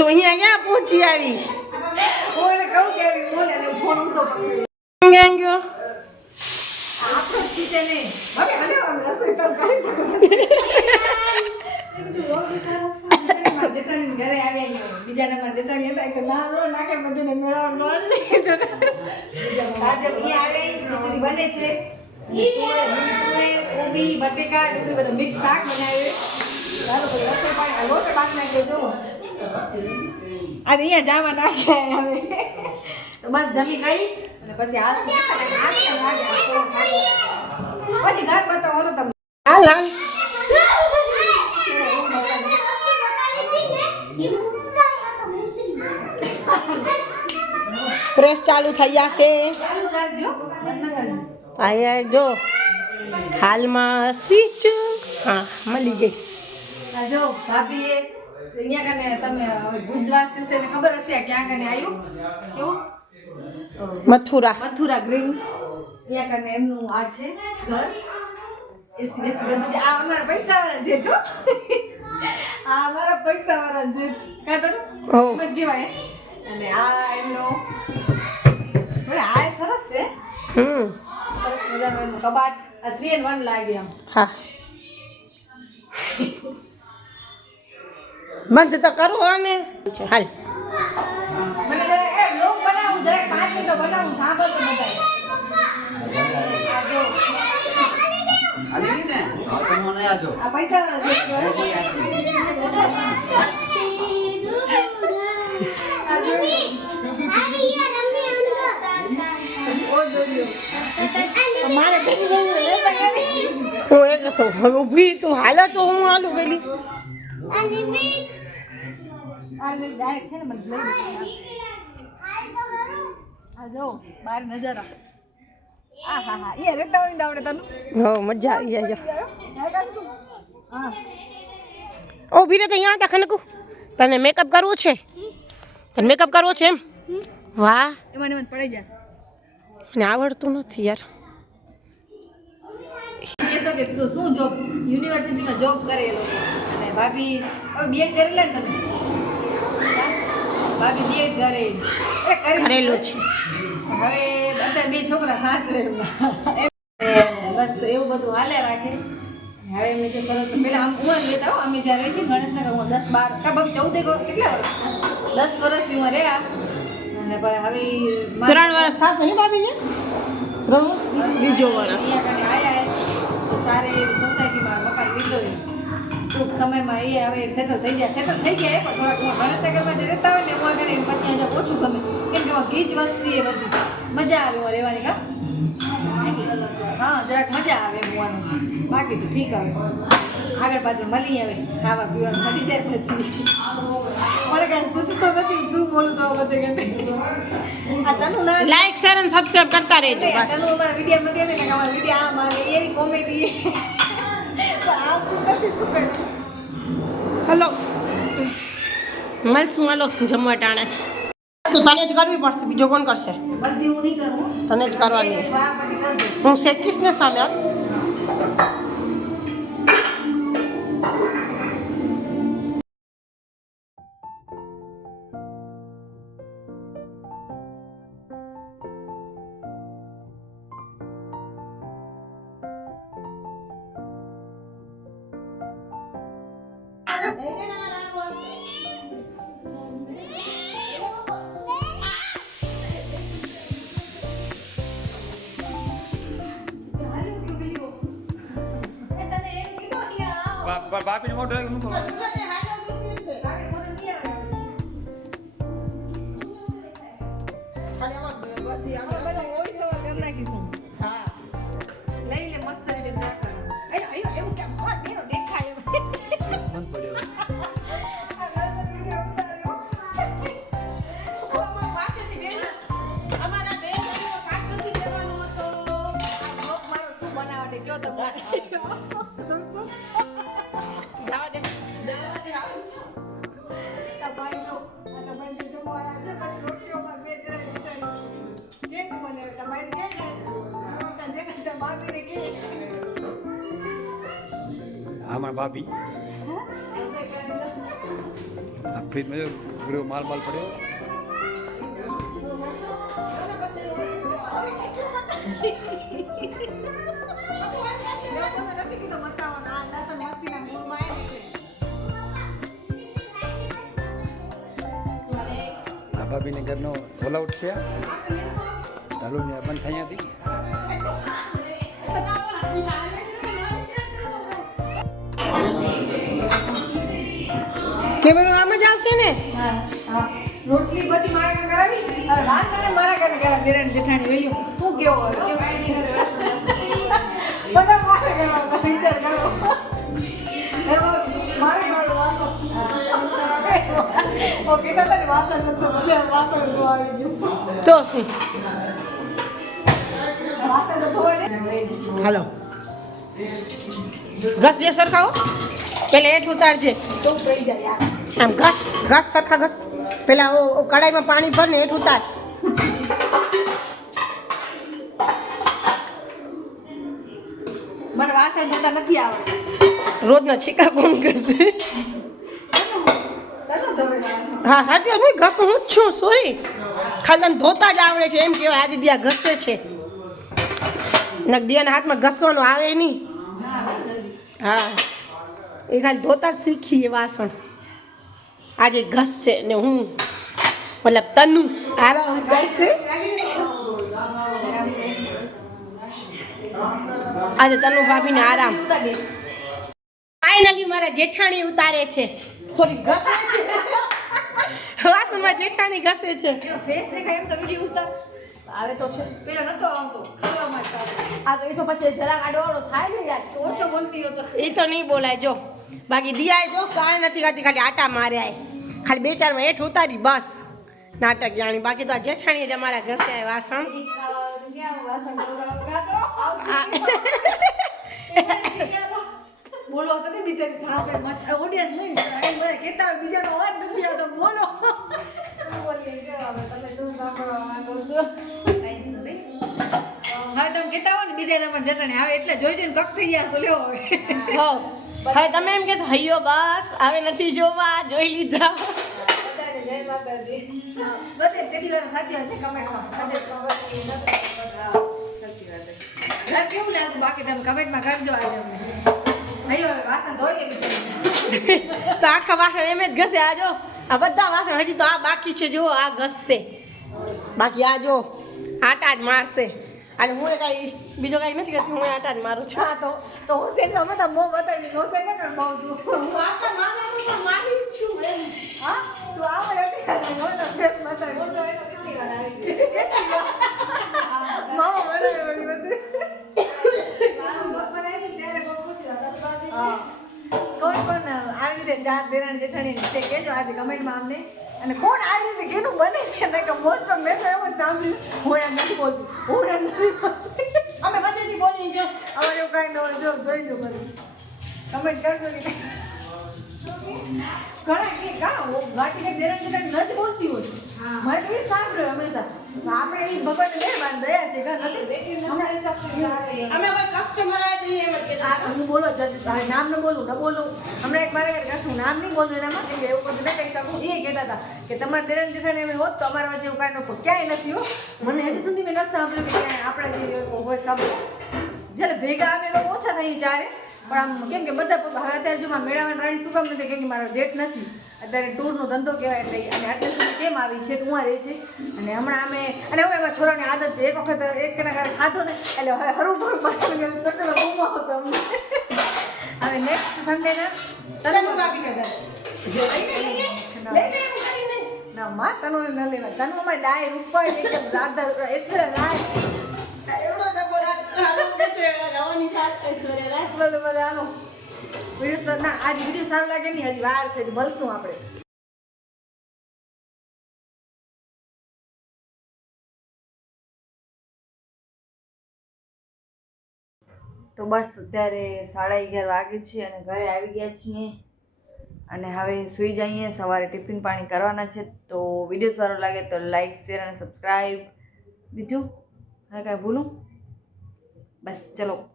તું અહીંયા ક્યાં પહોંચી આવી? બીજા નંબર જેઠાણી હતા કે ના રો નાખે બધીને મેળવવા મળી બને છે. કોબી બટેકા બધું બધું મિક્સ શાક બનાવે ચાલો રસોઈ પાણી આ લોટ બાંધી નાખજો જો. આજે અહીંયા જાવા નાખ્યા હવે. તો બસ જમી ગઈ અને પછી હાથ પછી ઘર બતાવો હાલો તમને હાલ હાલ. પ્રેસ ચાલુ થઈ જશે અહીંયા જો હાલમાં સ્વિચ. હા મળી ગઈ. જો ભાભીએ અહીંયા કને તમે ભુજવાસી છે ને ખબર હશે ક્યાં કને આવ્યું કેવું? મથુરા. મથુરા ગ્રીન અહીંયા કને એમનું આ છે ઘર. એસી બેસી બધું છે. આ અમારા પૈસા વાળા જેઠ. આ અમારા પૈસા વાળા જેઠ. કાં તો કહેવાય. અને આ એમનો બોલે આ સરસ છે. હમ. સરસ મજાનું કબાટ. આ થ્રી એન વન લાગે આમ હા. બંધ તો કરો ને હાલ. હું એક ઊભી તું હાલો તો હું હાલું પેલી. આ ડાયરેક્ટ છે ને મને લઈ આ જો બાર નજારા. આ હા હા એ લેતા હોય આવડે તને? હો મજા આવી જાય હા. ઓ ભીરે તો અહીંયા હતા ખનકુ. તને મેકઅપ કરવો છે? તને મેકઅપ કરવો છે એમ? વાહ. એમાં પડી જશે. મને આવડતું નથી યાર. શું જોબ યુનિવર્સિટીમાં જોબ કરેલો. અને ભાભી હવે બીએડ કરેલા ને તમે. હા? ભાભી બીએડ કરે એટલે કરી કરેલું છે હવે અત્યારે બે છોકરા સાચવે બસ એવું બધું હાલે રાખે. હવે અમે જો સરસ પેલા આમ ઉંમર લેતા અમે જ્યારે રહી છીએ ગણેશનગર હું દસ બાર કા ભાભી ચૌદ કેટલા વર્ષ? દસ વર્ષની ઉંમર રહ્યા અને ભાઈ હવે ત્રણ વર્ષ થશે ને? ભાભી ત્રણ? બીજો વર્ષ. આયા સારી સોસાયટીમાં મકાન લીધો ટૂંક સમયમાં એ હવે સેટલ થઈ જાય. સેટલ થઈ ગયા પણ થોડાક ગણેશનગરમાં જે રહેતા હોય ને હું આગળ પછી અહીંયા ઓછું ગમે. કેમ કે ગીજ વસ્તી એ બધી. મજા આવે એમાં રહેવાની કા? હા જરાક મજા આવે એમ બાકી તો ઠીક આવે. આગળ પાછળ મળી આવે ખાવા પીવાનું મળી જાય પછી. મને કાંઈ સૂચતો નથી શું બોલું તો બધે કે આ તનું ના લાઈક શેર અને સબસ્ક્રાઇબ કરતા રહેજો બસ. તનુ અમારા વીડિયો નથી ને કે અમારા વિડિયો આ મારે એવી કોમેડી પણ આ તું નથી શું કરું હલો. મળશું હાલો જમવા ટાણે. તો તને જ કરવી પડશે બીજો કોણ કરશે? તને જ કરવાની. હું શેકીશ ને સામે શું બનાવવા દે, કયો તમે. બતાવો ભાભી. ના મસ્તીના માલ માલ પડ્યો. આ ભાભીને ઘરનો ઓલ આઉટ છે. ચાલુ ને બંધ થઈ હતી કેમેરો આમ જ આવશે ને? રોટલી બધી મારા ઘરે કરાવી અને વાસ અને મારા ઘરે કરાવી. બેરણ જેઠાણી વેલ્યુ શું કેવો? બધા મારા ઘરે વિચાર કરો. તો શું? હાલો. ઘસ જે સરખાવો પેલા હેઠ ઉતારજે. તો ઉતરી જાય આમ ઘસ ઘસ સરખા ઘસ. પેલા ઓ કડાઈમાં પાણી ભર ને હેઠ ઉતાર. મને વાસણ ધોતા નથી આવડતું. રોજના છીકા કોણ કરશે. હા સાચી હું ઘસ હું જ છું સોરી. ખાલી ધોતા જ આવડે છે એમ કહેવાય આજે દિયા ઘસે છે. નક દિયાના હાથમાં ઘસવાનું આવે નહીં. હા. એ ખાલી ધોતા જ શીખી એ વાસણ. આજે ઘસ છે ને હું મતલબ તનુ. આરામ કરશે આજે તનુ ભાભીને આરામ. ફાઇનલી મારા જેઠાણી ઉતારે છે. સોરી ઘસે છે. વાસણમાં જેઠાણી ઘસે છે. ફેસ દેખાય એમ તો બીજી ઉતાર. આવે તો છે. પેલો નતો આવતો. જ. આ તો એ તો પછી જરાક આડોવાળો થાય ને યાર. ઓછો બોલતી હતો એ તો નહીં બોલાય જો. બાકી દિયા જો કાંઈ નથી કરતી ખાલી આટા માર્યા ખાલી બે ચારમાં હેઠ ઉતારી બસ. નાટક જાણી બાકી તો આ જેઠાણીએ જ અમારા ઘસે વાસણ. બોલો તો નહીં બિચારી સાંભળે ઓડિયન્સ નહીં બધા કહેતા હોય બીજાનો અવાજ નથી આવતો. બોલો. શું બોલીએ કે હવે તમે શું સાંભળવા માંગો છો કાંઈ શું નહીં. હવે તમે કહેતા હોય ને બીજા નંબર જટાણે આવે એટલે જોઈ જોઈને કક થઈ ગયા છો. લેવો હવે. હો હવે તમે એમ કે હૈયો બસ હવે નથી જોવા જોઈ લીધા. કેવું લાગ્યું બાકી તમે કમેન્ટમાં કરજો આજે અમને. વાસણ ધોઈ તો આખા વાસણ એમ જ ઘસે આજો આ બધા વાસણ હજી તો આ બાકી છે જો આ ઘસશે. બાકી આ જો આટા જ મારશે. અને હું કાંઈ બીજો કાંઈ નથી કરતી હું આટા જ મારું છું. હા તો તો હોશિયાર તમે તો મો બતાવી હોશિયાર ને પણ બહુ છું. હું આટા મારવાનું પણ મારી છું એમ. હા? તું આવો ખાલી મોં તો ફેસ બતાવી મોં તો એનો કેટલી વાર આવી મામા બનાવી વળી બધું. હા. કોણ કોણ આવી રીતે જાત દેરાણી જેઠાણી તે કહેજો આજે કમેન્ટમાં અમને. અને કોણ આવી રીતે કેનું બને છે? ને કે મોસ્ટ ઓફ મેં તો એવું સાંભળ્યું. હું એમ નથી બોલતી. હું એમ નથી બોલતી. અમે બધેથી બોલી જો. અમારે એવું કાંઈ ન હોય. જો જોઈ લો બધું. કમેન્ટ કરશો કે ઘણા કે કા ગાંઠી કે દેરાણી જેઠાણી નથી બોલતી હોય. મારે તો એ સાંભળ્યું હંમેશા. આપણે એ ભગવાનને મહેરબાન દયા છે નથી. અમે કોઈ કસ્ટમર આવે તો એમ જ હું બોલો જ નામ ન બોલું ન બોલું. હમણાં એક મારે શું નામ નહીં બોલું એનામાં કે એવું બધું ન કહી શકું એ કહેતા હતા કે તમારા દેરાણી જેઠાણી એમ હોત તો અમારા વચ્ચે એવું કાંઈ ન ક્યાંય નથી હો. મને હજુ સુધી મેં નથી સાંભળ્યું કે આપણા જે હોય સાંભળ્યું. જ્યારે ભેગા આવે લોકો ઓછા થઈ ચારે. પણ આમ કેમ કે બધા હવે અત્યારે જો મેળામાં રાણી શું કામ નથી કેમ કે મારો જેઠ નથી. અત્યારે ટૂરનો ધંધો કહેવાય એટલે અને આટલે સુધી કેમ આવી છે હું રહે છે? અને હમણાં અમે અને હવે એમાં છોરાની આદત છે એક વખત એક ના ઘરે ખાધો ને એટલે હવે હરું ભરું પાછું ચક્કર બહુ આવતો અમને. હવે નેક્સ્ટ સન્ડે ને તનુ એમ કરીને ના. માં તનુ ને ન લેવા તનુ માં ડાય ઉપર એકદમ દાદા એટલે રાય એવડો ડબ્બો રાખ હાલો બેસે જવાની થાત ઐશ્વર્યા રાખ ભલે ભલે હાલો. વીડિયો ના, આજ વીડિયો સારો લાગે નહીં? હજી છે મળશું આપણે. તો બસ, અત્યારે સાડા અગિયાર વાગે છે અને ઘરે આવી ગયા છીએ. અને હવે સૂઈ જઈએ, સવારે ટિફિન પાણી કરવાના છે. તો વીડિયો સારો લાગે તો લાઈક શેર અને સબસ્ક્રાઈબ બીજું? હવે કાંઈ ભૂલું? બસ, ચલો.